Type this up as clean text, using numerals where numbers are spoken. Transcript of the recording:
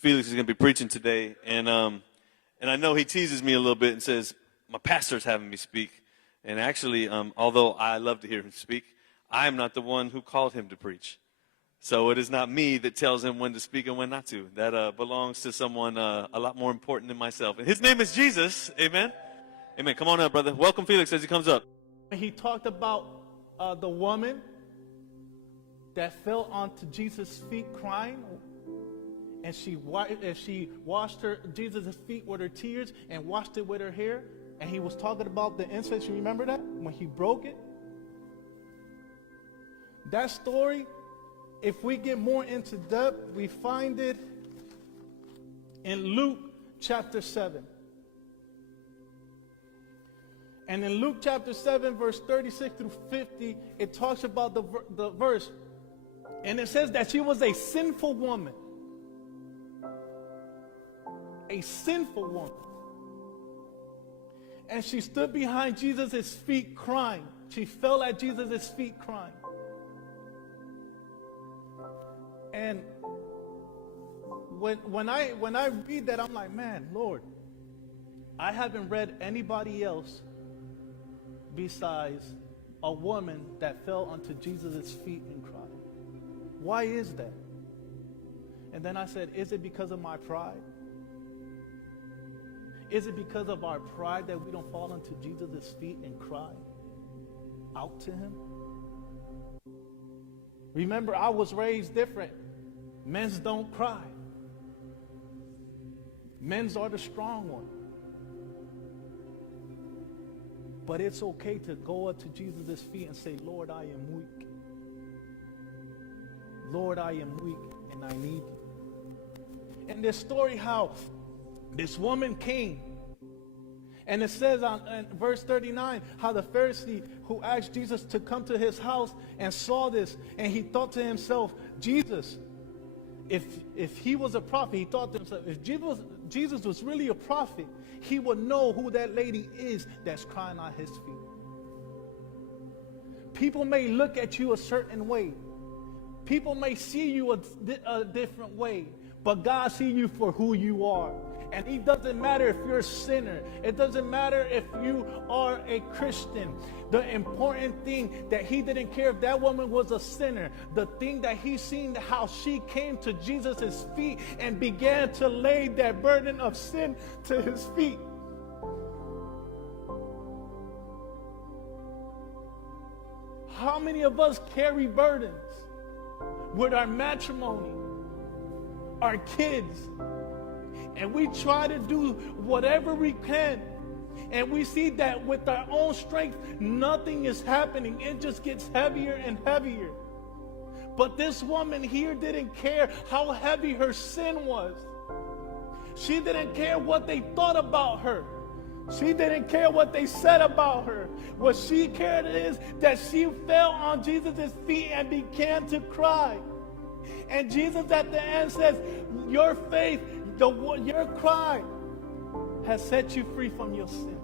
Felix is going to be preaching today, and I know he teases me a little bit and says, my pastor's having me speak. And actually, although I love to hear him speak, I am not the one who called him to preach. So it is not me that tells him when to speak and when not to. That belongs to someone a lot more important than myself. And his name is Jesus. Amen? Amen. Come on up, brother. Welcome Felix as he comes up. He talked about the woman that fell onto Jesus' feet crying, and she washed Jesus' feet with her tears and washed it with her hair. And he was talking about the incense. You remember that? When he broke it? That story, if we get more into depth, we find it in Luke chapter 7. And in Luke chapter 7, verse 36 through 50, it talks about the verse. And it says that she was a sinful woman. A sinful woman. And she stood behind Jesus' feet crying. She fell at Jesus' feet crying. And when I read that, I'm like, man, Lord, I haven't read anybody else besides a woman that fell onto Jesus' feet and cried. Why is that? And then I said, is it because of my pride? Is it because of our pride that we don't fall onto Jesus' feet and cry out to him? Remember, I was raised different. Men's don't cry. Men's are the strong one. But it's okay to go up to Jesus' feet and say, Lord, I am weak. Lord, I am weak and I need you. And this story how this woman came, and it says in verse 39 how the Pharisee who asked Jesus to come to his house and saw this, and he thought to himself, Jesus, if he was a prophet, he thought to himself, if Jesus was really a prophet, he would know who that lady is that's crying at his feet. People may look at you a certain way. People may see you a different way. But God sees you for who you are. And it doesn't matter if you're a sinner. It doesn't matter if you are a Christian. The important thing that he didn't care if that woman was a sinner. The thing that he seen how she came to Jesus' feet and began to lay that burden of sin to his feet. How many of us carry burdens with our matrimony, our kids, and we try to do whatever we can, and we see that with our own strength nothing is happening. It just gets heavier and heavier. But this woman here didn't care how heavy her sin was. She didn't care what they thought about her. She didn't care what they said about her. What she cared is that she fell on Jesus' feet and began to cry. And Jesus at the end says, your faith, your cry has set you free from your sin.